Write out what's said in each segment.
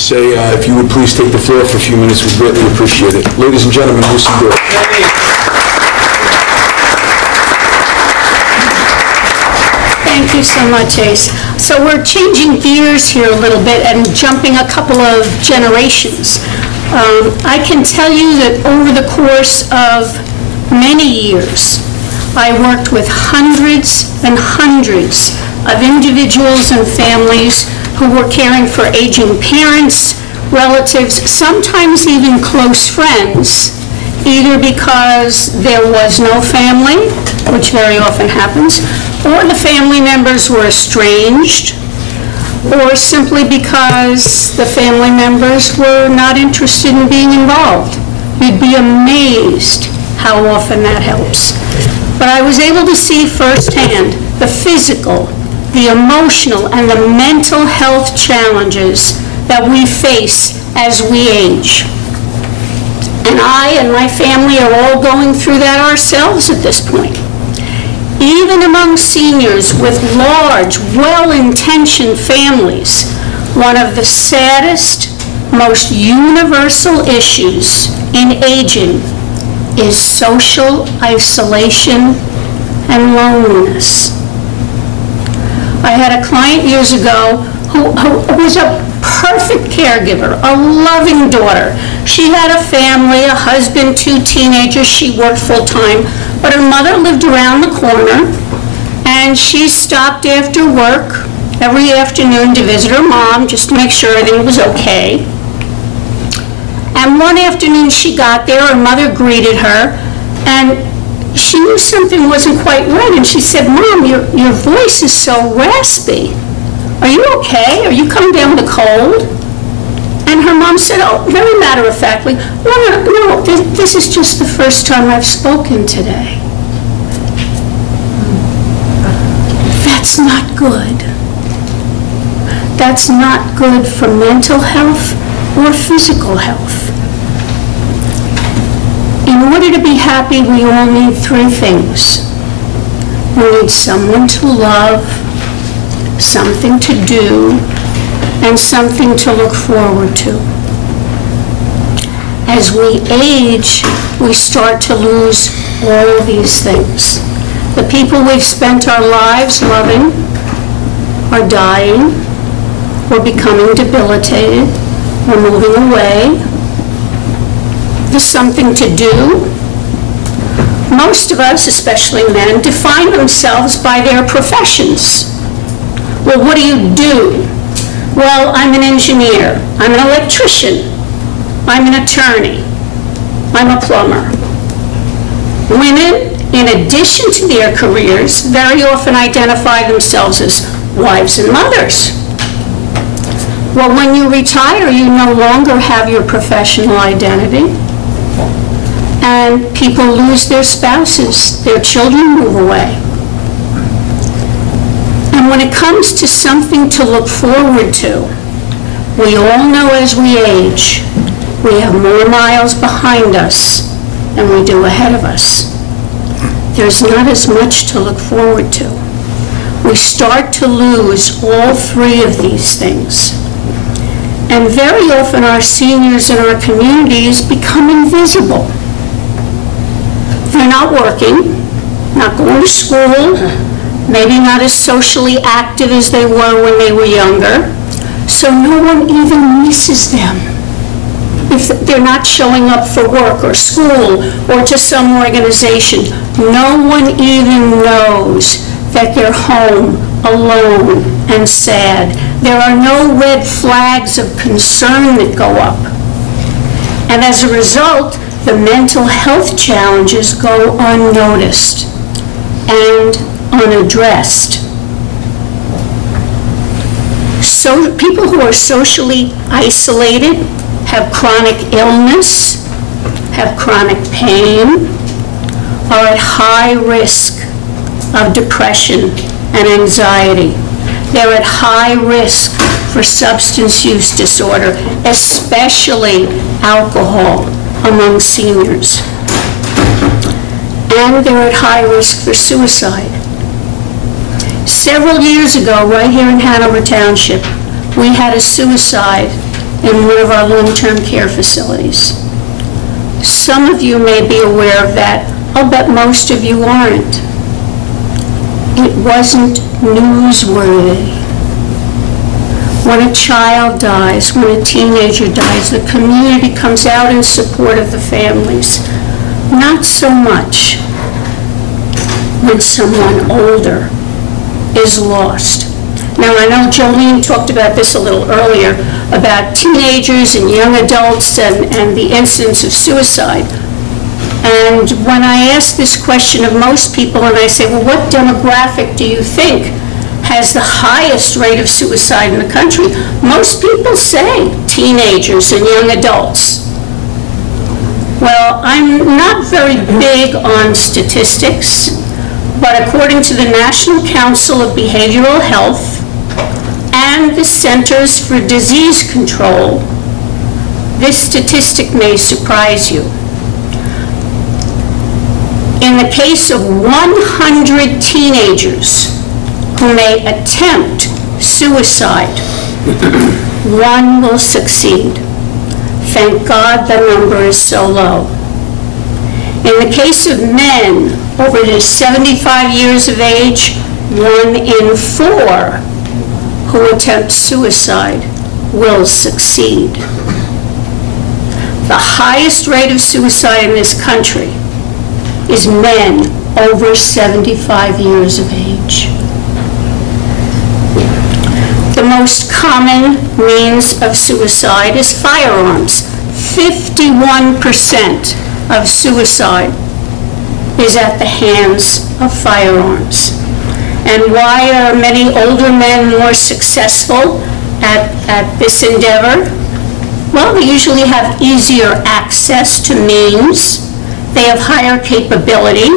say, if you would please take the floor for a few minutes, we'd greatly appreciate it. Ladies and gentlemen, Lucy Deutsch. Thank you so much, Ace. So we're changing gears here a little bit and jumping a couple of generations. I can tell you that over the course of many years, I worked with hundreds and hundreds of individuals and families who were caring for aging parents, relatives, sometimes even close friends, either because there was no family, which very often happens, or the family members were estranged, or simply because the family members were not interested in being involved. You'd be amazed how often that helps. But I was able to see firsthand the physical, the emotional, and the mental health challenges that we face as we age. And I and my family are all going through that ourselves at this point. Even among seniors with large, well-intentioned families, one of the saddest, most universal issues in aging is social isolation and loneliness. I had a client years ago who was a perfect caregiver, a loving daughter. She had a family, a husband, 2 teenagers. She worked full-time, but her mother lived around the corner, and she stopped after work every afternoon to visit her mom just to make sure everything was okay. And one afternoon she got there, her mother greeted her, and she knew something wasn't quite right, and she said, "Mom, your voice is so raspy. Are you okay? Are you coming down with a cold?" And her mom said, "Oh, very matter-of-factly, no, this is just the first time I've spoken today." That's not good. That's not good for mental health or physical health. In order to be happy, we all need 3 things. We need someone to love, something to do, and something to look forward to. As we age, we start to lose all these things. The people we've spent our lives loving are dying, or becoming debilitated, or moving away. There's something to do. Most of us, especially men, define themselves by their professions. Well, what do you do? Well, I'm an engineer, I'm an electrician, I'm an attorney, I'm a plumber. Women, in addition to their careers, very often identify themselves as wives and mothers. Well, when you retire, you no longer have your professional identity, and people lose their spouses, their children move away. And when it comes to something to look forward to, we all know as we age, we have more miles behind us than we do ahead of us. There's not as much to look forward to. We start to lose all 3 of these things. And very often our seniors in our communities become invisible. They're not working, not going to school, maybe not as socially active as they were when they were younger, so no one even misses them. If they're not showing up for work or school or to some organization, no one even knows that they're home, alone, and sad. There are no red flags of concern that go up. And as a result, the mental health challenges go unnoticed and unaddressed. So people who are socially isolated, have chronic illness, have chronic pain, are at high risk of depression and anxiety. They're at high risk for substance use disorder, especially alcohol among seniors. And they're at high risk for suicide. Several years ago, right here in Hanover Township, we had a suicide in one of our long-term care facilities. Some of you may be aware of that. I'll bet most of you aren't. It wasn't newsworthy. When a child dies, when a teenager dies, the community comes out in support of the families. Not so much when someone older is lost. Now, I know Jolene talked about this a little earlier, about teenagers and young adults and the incidence of suicide. And when I ask this question of most people, and I say, well, what demographic do you think has the highest rate of suicide in the country? Most people say teenagers and young adults. Well, I'm not very big on statistics, but according to the National Council of Behavioral Health and the Centers for Disease Control, this statistic may surprise you. In the case of 100 teenagers who may attempt suicide, one will succeed. Thank God the number is so low. In the case of men over the 75 years of age, 1 in 4 who attempt suicide will succeed. The highest rate of suicide in this country is men over 75 years of age. The most common means of suicide is firearms. 51% of suicide is at the hands of firearms. And why are many older men more successful at this endeavor? Well, they usually have easier access to means, they have higher capability,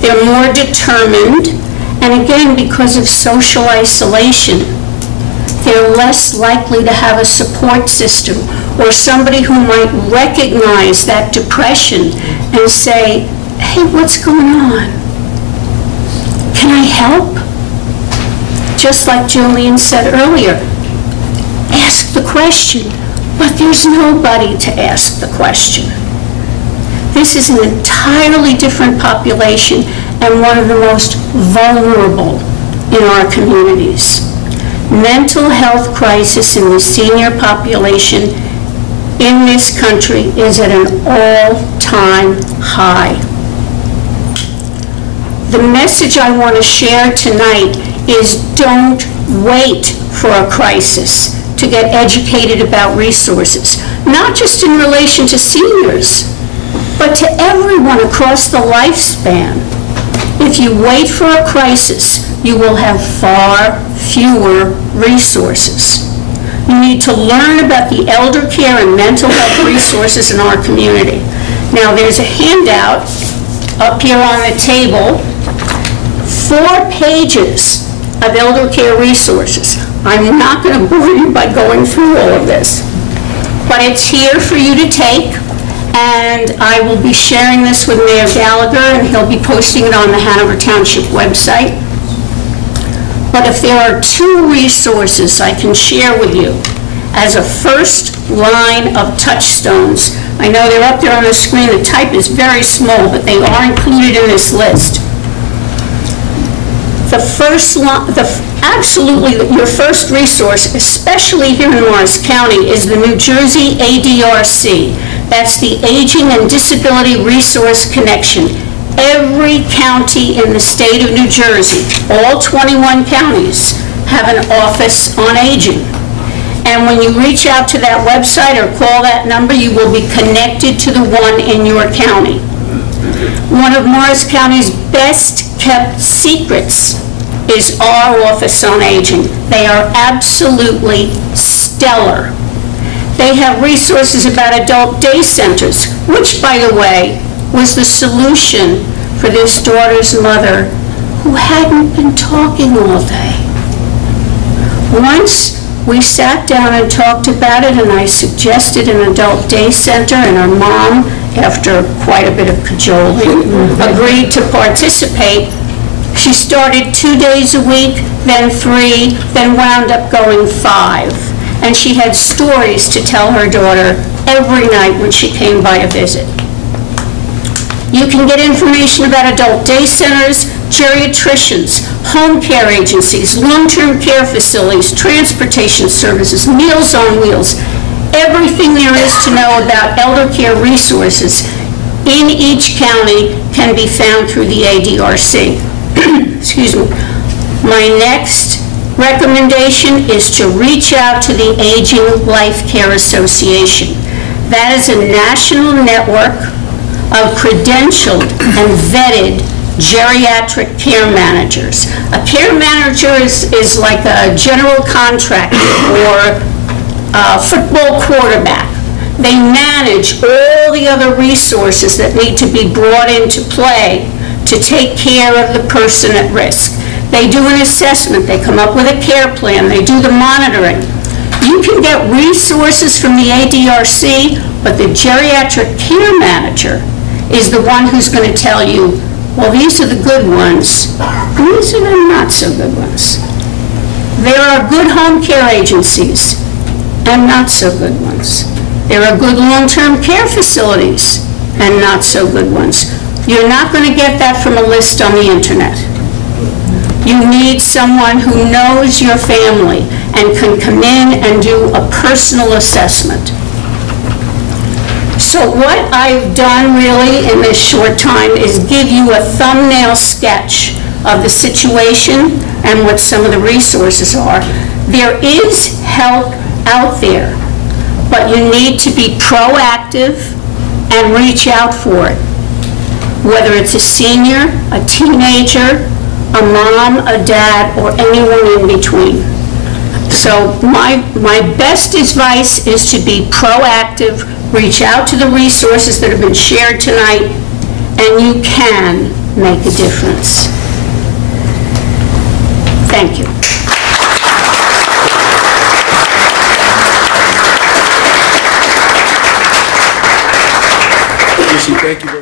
they're more determined, and again, because of social isolation, they're less likely to have a support system or somebody who might recognize that depression and say, hey, what's going on? Can I help? Just like Jolene said earlier, ask the question, but there's nobody to ask the question. This is an entirely different population and one of the most vulnerable in our communities. Mental health crisis in the senior population in this country is at an all-time high. The message I want to share tonight is don't wait for a crisis to get educated about resources, not just in relation to seniors, but to everyone across the lifespan. If you wait for a crisis, you will have far fewer resources. You need to learn about the elder care and mental health resources in our community. Now, there's a handout up here on the table, 4 pages of elder care resources. I'm not going to bore you by going through all of this, but it's here for you to take, and I will be sharing this with Mayor Gallagher, and he'll be posting it on the Hanover Township website. But if there are 2 resources I can share with you as a first line of touchstones, I know they're up there on the screen, the type is very small, but they are included in this list. The first absolutely your first resource, especially here in Morris County, is the New Jersey ADRC. That's the Aging and Disability Resource Connection. Every county in the state of New Jersey, all 21 counties, have an office on aging. And when you reach out to that website or call that number, you will be connected to the one in your county. One of Morris County's best kept secrets is our Office on Aging. They are absolutely stellar. They have resources about adult day centers, which, by the way, was the solution for this daughter's mother who hadn't been talking all day. Once we sat down and talked about it, and I suggested an adult day center, and her mom, after quite a bit of cajoling, agreed to participate. She started 2 days a week, then 3, then wound up going 5. and she had stories to tell her daughter every night when she came by a visit. You can get information about adult day centers, geriatricians, home care agencies, long-term care facilities, transportation services, Meals on Wheels, everything there is to know about elder care resources in each county can be found through the ADRC. Excuse me. My next recommendation is to reach out to the Aging Life Care Association. That is a national network of credentialed and vetted geriatric care managers. A care manager is like a general contractor or a football quarterback. They manage all the other resources that need to be brought into play to take care of the person at risk. They do an assessment, they come up with a care plan, they do the monitoring. You can get resources from the ADRC, but the geriatric care manager is the one who's going to tell you, well, these are the good ones, these are the not so good ones. There are good home care agencies and not so good ones. There are good long-term care facilities and not so good ones. You're not going to get that from a list on the internet. You need someone who knows your family and can come in and do a personal assessment. So what I've done really in this short time is give you a thumbnail sketch of the situation and what some of the resources are. There is help out there, but you need to be proactive and reach out for it. Whether it's a senior, a teenager, a mom, a dad, or anyone in between. So my best advice is to be proactive, reach out to the resources that have been shared tonight, and you can make a difference. Thank you. Thank you very much.